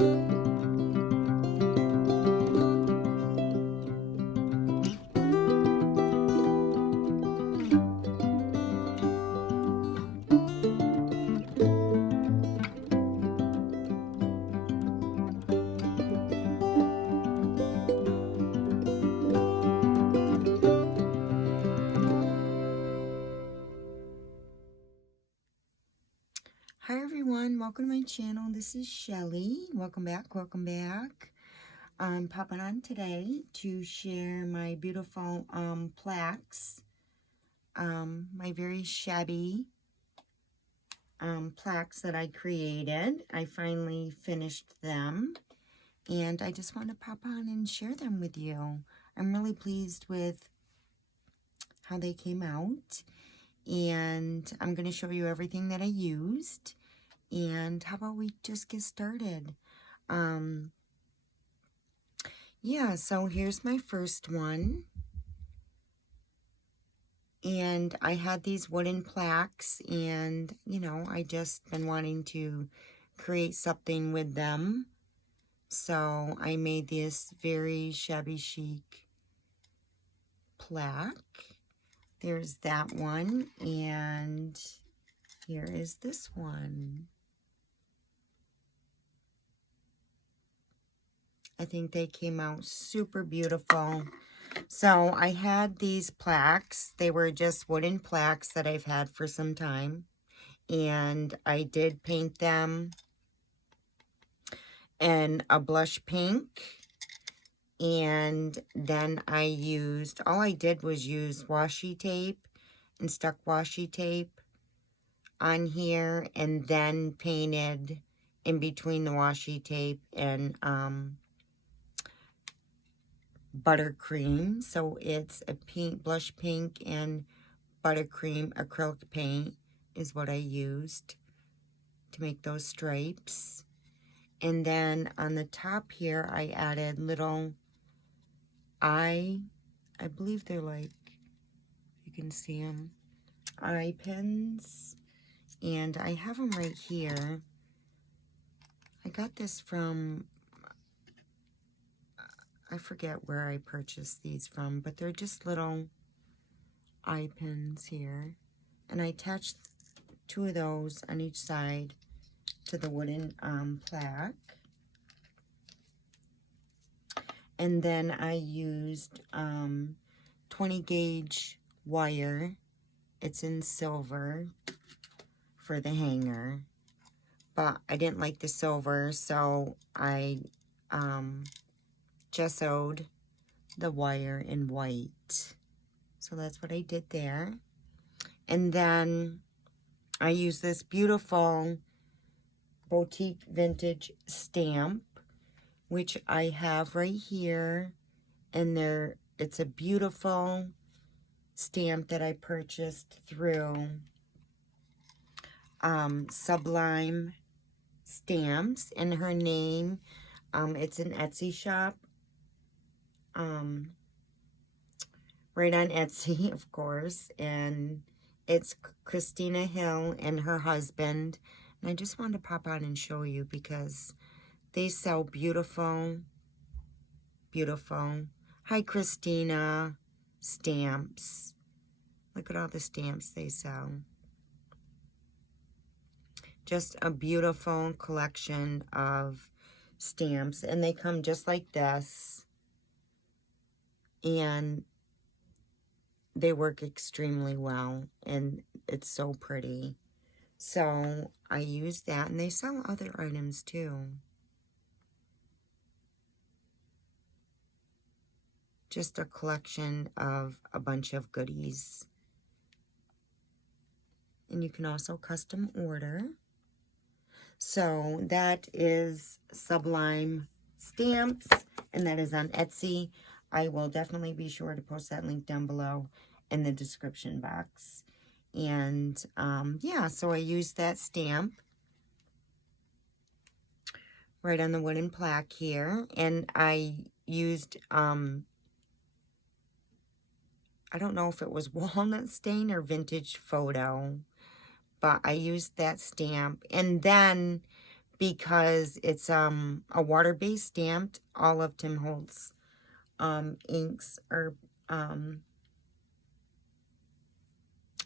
Hi everyone, welcome to my channel. This is Shelly. Welcome back, welcome back. I'm popping on today to share my beautiful plaques, my very shabby plaques that I created. I finally finished them and I just want to pop on and share them with you. I'm really pleased with how they came out, and I'm going to show you everything that I used. And how about we just get started? Yeah, so here's my first one. And I had these wooden plaques, and, you know, I just been wanting to create something with them. So I made this very shabby chic plaque. There's that one, and here is this one. I think they came out super beautiful. So I had these plaques. They were just wooden plaques that I've had for some time. And I did paint them in a blush pink. And then I used, all I did was use washi tape and stuck washi tape on here. And then painted in between the washi tape and buttercream. So it's a pink, blush pink and buttercream acrylic paint is what I used to make those stripes. And then on the top here I added little I believe they're like, you can see them, eye pins, and I have them right here. I got this from, I forget where I purchased these from, but they're just little eye pins here. And I attached 2 of those on each side to the wooden plaque. And then I used 20 gauge wire. It's in silver for the hanger. But I didn't like the silver, so I gessoed the wire in white. So that's what I did there. And then I used this beautiful boutique vintage stamp, which I have right here. And it's a beautiful stamp that I purchased through Sublime Stamps, and her name, it's an Etsy shop, right on Etsy, of course, and it's Christina Hill and her husband. And I just wanted to pop on and show you because they sell beautiful, beautiful, hi Christina, stamps. Look at all the stamps they sell. Just a beautiful collection of stamps, and they come just like this, and they work extremely well, and it's so pretty. So I use that, and they sell other items too. Just a collection of a bunch of goodies. And you can also custom order. So that is Sublime Stamps, and that is on Etsy. I will definitely be sure to post that link down below in the description box. And yeah, so I used that stamp right on the wooden plaque here, and I used I don't know if it was walnut stain or vintage photo, but I used that stamp and then because it's a water-based stamped. All of Tim Holtz inks are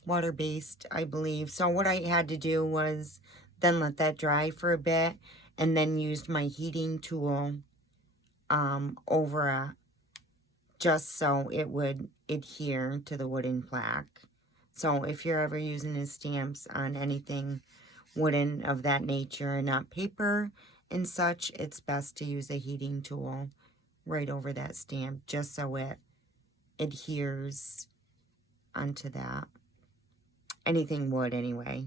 water-based, I believe. So what I had to do was then let that dry for a bit, and then used my heating tool over a, just so it would adhere to the wooden plaque. So if you're ever using his stamps on anything wooden of that nature and not paper and such, it's best to use a heating tool right over that stamp, just so it adheres onto that. Anything would, anyway.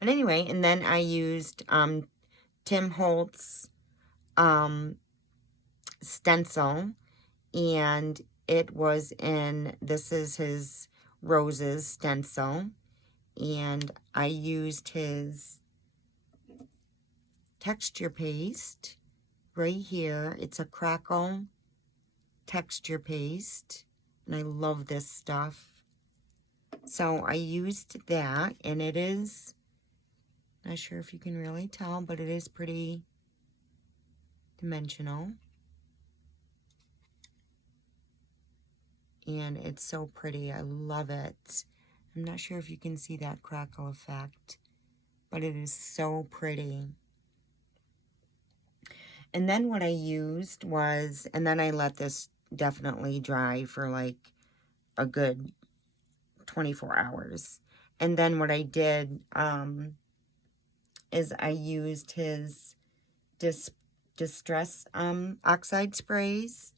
But anyway, and then I used Tim Holtz stencil, and it was in, this is his roses stencil, and I used his texture paste right here. It's a crackle texture paste, and I love this stuff. So I used that, and it is, not sure if you can really tell, but it is pretty dimensional. And it's so pretty. I love it. I'm not sure if you can see that crackle effect, but it is so pretty. And then what I used was, and then I let this definitely dry for like a good 24 hours. And then what I did is I used his Distress oxide sprays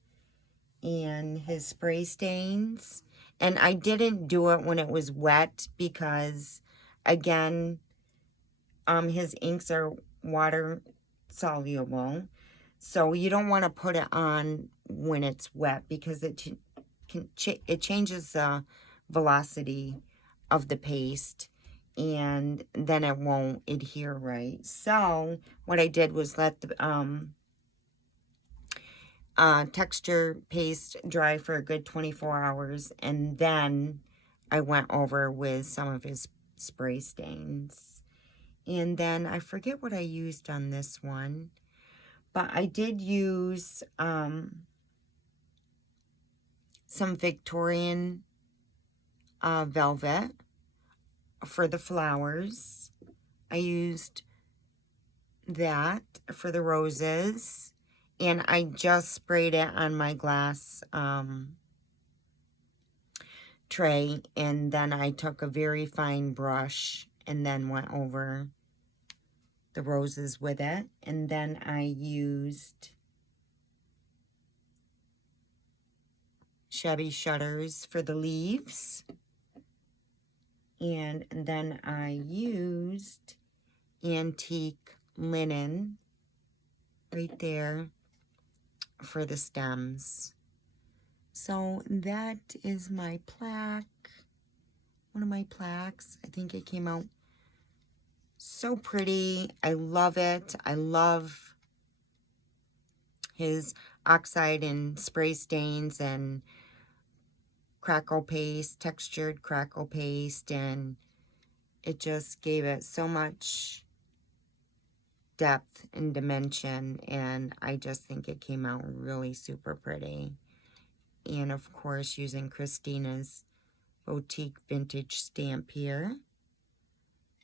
and his spray stains. And I didn't do it when it was wet because, again, his inks are water soluble. So you don't want to put it on when it's wet because it changes the velocity of the paste, and then it won't adhere right. So what I did was let the texture paste dry for a good 24 hours, and then I went over with some of his spray stains. And then I forget what I used on this one, but I did use some Victorian velvet for the flowers. I used that for the roses, and I just sprayed it on my glass tray, and then I took a very fine brush and then went over the roses with it. And then I used Shabby shutters for the leaves, and then I used antique linen right there for the stems. So that is my plaque, one of my plaques. I think it came out so pretty. I love it. I love his oxide and spray stains and crackle paste, textured crackle paste, and it just gave it so much depth and dimension, and I just think it came out really super pretty. And of course, using Christina's Boutique Vintage stamp here.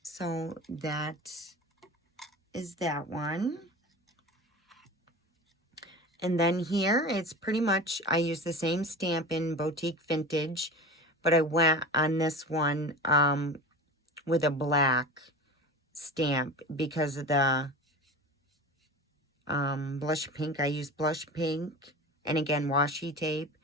So that is that one. And then here, it's pretty much, I use the same stamp in Boutique Vintage, but I went on this one with a black stamp because of the blush pink. I used blush pink and again washi tape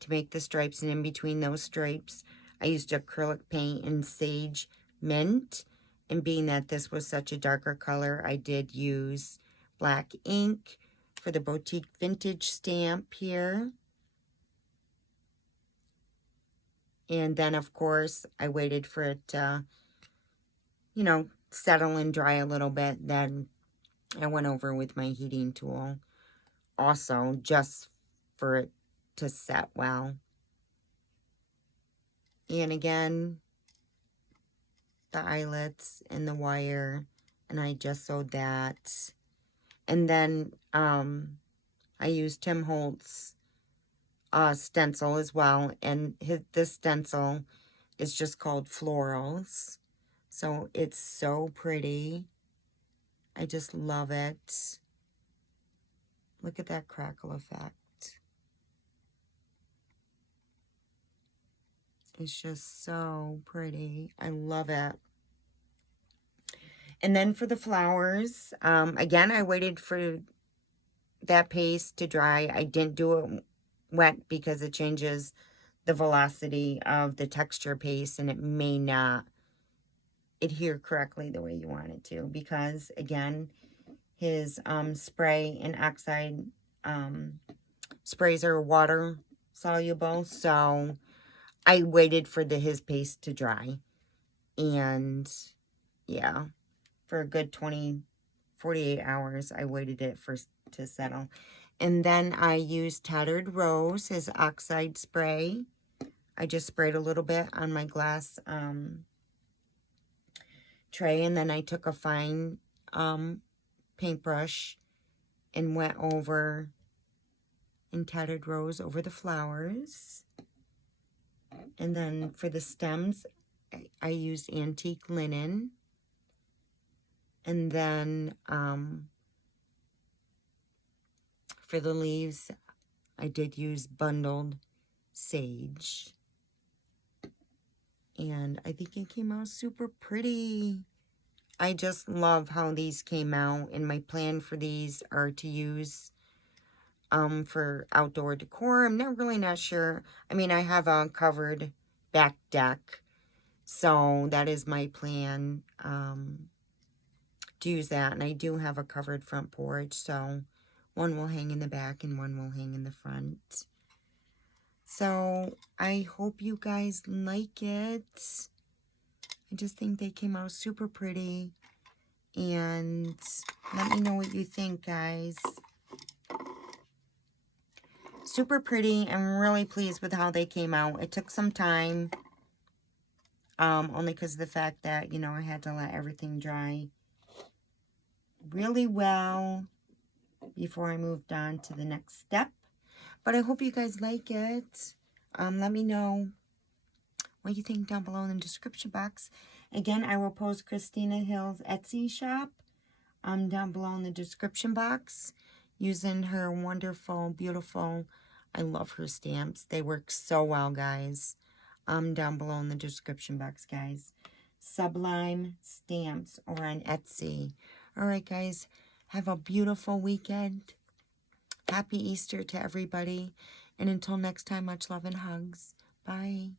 to make the stripes, and in between those stripes I used acrylic paint in Sage Mint, and being that this was such a darker color, I did use black ink for the Boutique Vintage stamp here. And then of course I waited for it to, you know, settle and dry a little bit. Then I went over with my heating tool also, just for it to set well. And again, the eyelets and the wire and I gessoed that. And then I used Tim Holtz stencil as well, and this stencil is just called Florals. So it's so pretty. I just love it. Look at that crackle effect. It's just so pretty. I love it. And then for the flowers, again, I waited for that paste to dry. I didn't do it wet because it changes the velocity of the texture paste, and it may not adhere correctly the way you want it to, because again, his spray and oxide sprays are water soluble, so I waited for his paste to dry. And yeah, for a good 48 hours I waited it to settle. And then I used Tattered Rose, his oxide spray. I just sprayed a little bit on my glass tray, and then I took a fine paintbrush and went over in Tattered Rose over the flowers. And then for the stems, I used Antique Linen. And then for the leaves, I did use Bundled Sage. And I think it came out super pretty. I just love how these came out, and my plan for these are to use for outdoor decor. I'm really not sure. I mean, I have a covered back deck, so that is my plan to use that. And I do have a covered front porch, so one will hang in the back and one will hang in the front. So I hope you guys like it. I just think they came out super pretty. And let me know what you think, guys. Super pretty. I'm really pleased with how they came out. It took some time. Only because of the fact that, you know, I had to let everything dry really well before I moved on to the next step. But I hope you guys like it. Let me know what you think down below in the description box. Again, I will post Christina Hill's Etsy shop down below in the description box, using her wonderful, beautiful, I love her stamps. They work so well, guys. Down below in the description box, guys. Sublime Stamps or on Etsy. Alright, guys. Have a beautiful weekend. Happy Easter to everybody. And until next time, much love and hugs. Bye.